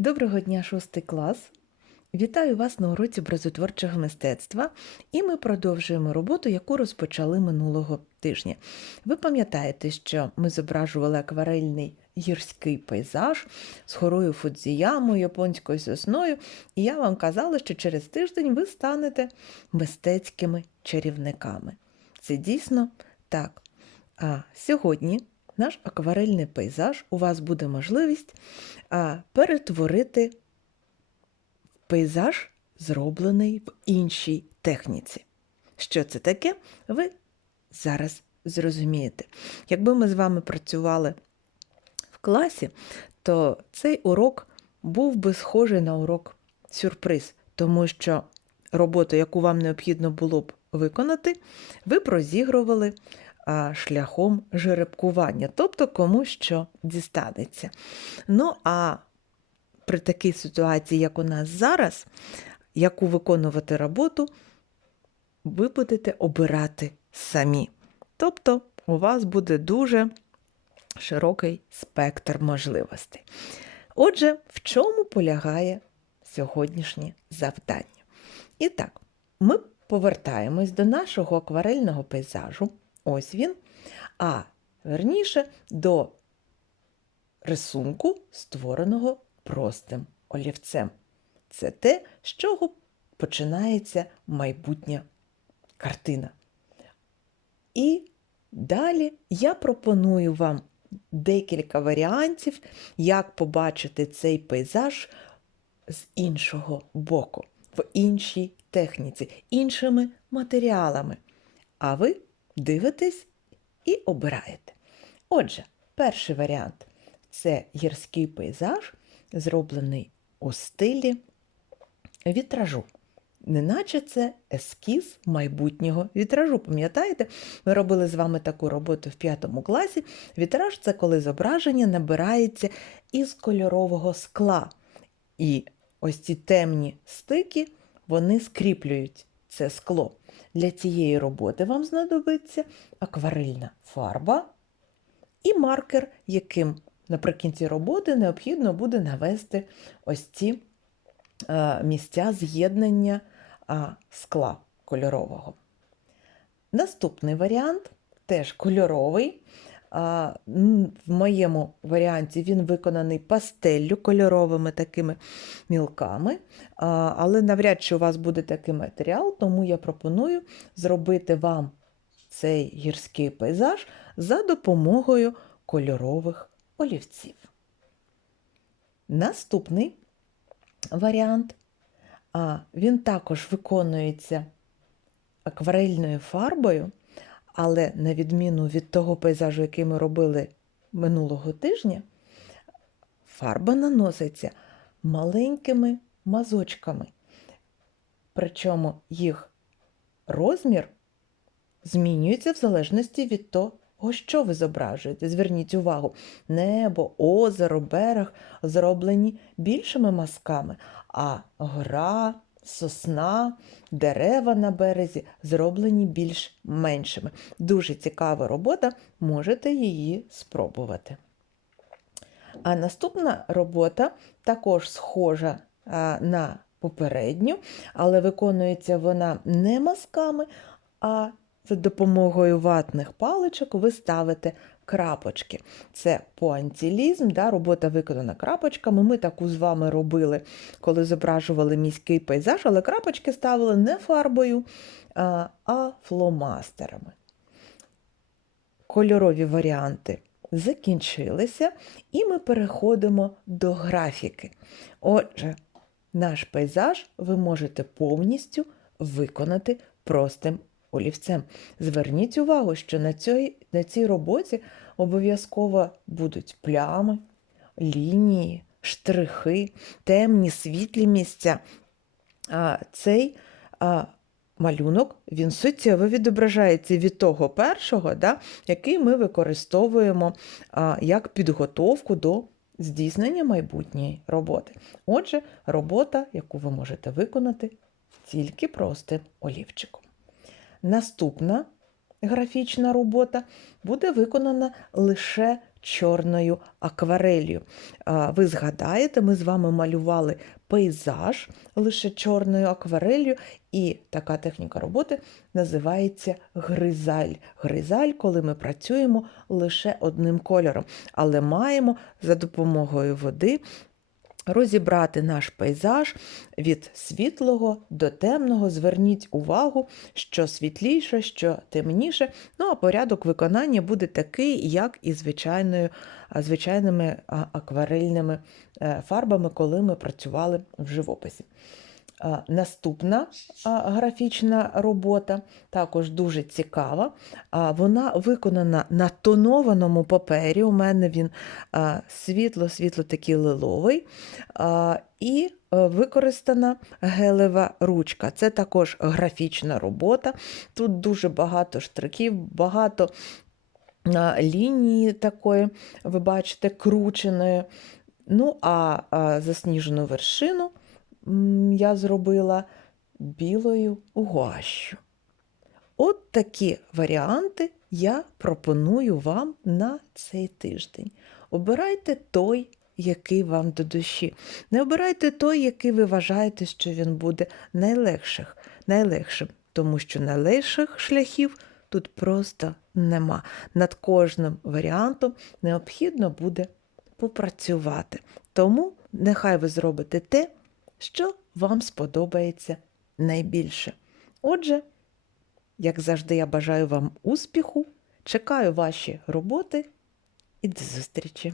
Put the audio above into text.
Доброго дня, шостий клас! Вітаю вас на уроці образотворчого мистецтва, і ми продовжуємо роботу, яку розпочали минулого тижня. Ви пам'ятаєте, що ми зображували акварельний гірський пейзаж з хорою Фудзіяму, японською сосною, і я вам казала, що через тиждень ви станете мистецькими чарівниками. Це дійсно так. А сьогодні наш акварельний пейзаж у вас буде можливість перетворити пейзаж, зроблений в іншій техніці. Що це таке, ви зараз зрозумієте. Якби ми з вами працювали в класі, то цей урок був би схожий на урок сюрприз, тому що роботу, яку вам необхідно було б виконати, ви б розігрували а, шляхом жеребкування, тобто кому що дістанеться. Ну, а при такій ситуації, як у нас зараз, яку виконувати роботу, ви будете обирати самі. Тобто, у вас буде дуже широкий спектр можливостей. Отже, в чому полягає сьогоднішнє завдання? І так, ми повертаємось до нашого акварельного пейзажу. Ось він. А верніше до рисунку, створеного простим олівцем. Це те, з чого починається майбутня картина. І далі я пропоную вам декілька варіантів, як побачити цей пейзаж з іншого боку, в іншій техніці, іншими матеріалами. А ви дивитесь і обираєте. Отже, перший варіант це гірський пейзаж, зроблений у стилі вітражу. Неначе це ескіз майбутнього вітражу. Пам'ятаєте, ми робили з вами таку роботу в п'ятому класі. Вітраж це коли зображення набирається із кольорового скла. І ось ці темні стики вони скріплюють це скло. Для цієї роботи вам знадобиться акварельна фарба і маркер, яким наприкінці роботи необхідно буде навести ось ці е, місця з'єднання скла кольорового. Наступний варіант теж кольоровий. В моєму варіанті він виконаний пастеллю кольоровими такими мілками, але навряд чи у вас буде такий матеріал, тому я пропоную зробити вам цей гірський пейзаж за допомогою кольорових олівців. Наступний варіант, він також виконується акварельною фарбою. Але на відміну від того пейзажу, який ми робили минулого тижня, фарба наноситься маленькими мазочками. Причому їх розмір змінюється в залежності від того, що ви зображуєте. Зверніть увагу, небо, озеро, берег зроблені більшими мазками, а гора, сосна, дерева на березі зроблені більш меншими. Дуже цікава робота, можете її спробувати. А наступна робота також схожа на попередню, але виконується вона не мазками, а за допомогою ватних паличок ви ставите крапочки. Це пуантілізм, да, робота виконана крапочками. Ми таку з вами робили, коли зображували міський пейзаж, але крапочки ставили не фарбою, а, фломастерами. Кольорові варіанти закінчилися, і ми переходимо до графіки. Отже, наш пейзаж ви можете повністю виконати простим олівцем. Зверніть увагу, що на цій, на цій роботі обов'язково будуть плями, лінії, штрихи, темні, світлі місця. А цей а, малюнок він суттєво відображається від того першого, да, який ми використовуємо а, як підготовку до здійснення майбутньої роботи. Отже, робота, яку ви можете виконати тільки простим олівчиком. Наступна графічна робота буде виконана лише чорною акварелью. Ви згадаєте, ми з вами малювали пейзаж лише чорною акварелью, і така техніка роботи називається гризаль. Гризаль, коли ми працюємо лише одним кольором, але маємо за допомогою води розібрати наш пейзаж від світлого до темного. Зверніть увагу, що світліше, що темніше. Ну а порядок виконання буде такий, як і звичайною, звичайними акварельними е, фарбами, коли ми працювали в живописі. Наступна графічна робота також дуже цікава. Вона виконана на тонованому папері. У мене він світло-світло такий лиловий. І використана гелева ручка. Це також графічна робота. Тут дуже багато штриків, багато лінії такої, ви бачите, крученої. Ну, а, засніжену вершину я зробила білою гуашю. От такі варіанти я пропоную вам на цей тиждень. Обирайте той, який вам до душі. Не обирайте той, який ви вважаєте, що він буде найлегших, найлегшим, тому що найлегших шляхів тут просто нема. Над кожним варіантом необхідно буде попрацювати. Тому нехай ви зробите те, що вам сподобається найбільше. Отже, як завжди, я бажаю вам успіху, чекаю ваші роботи і до зустрічі!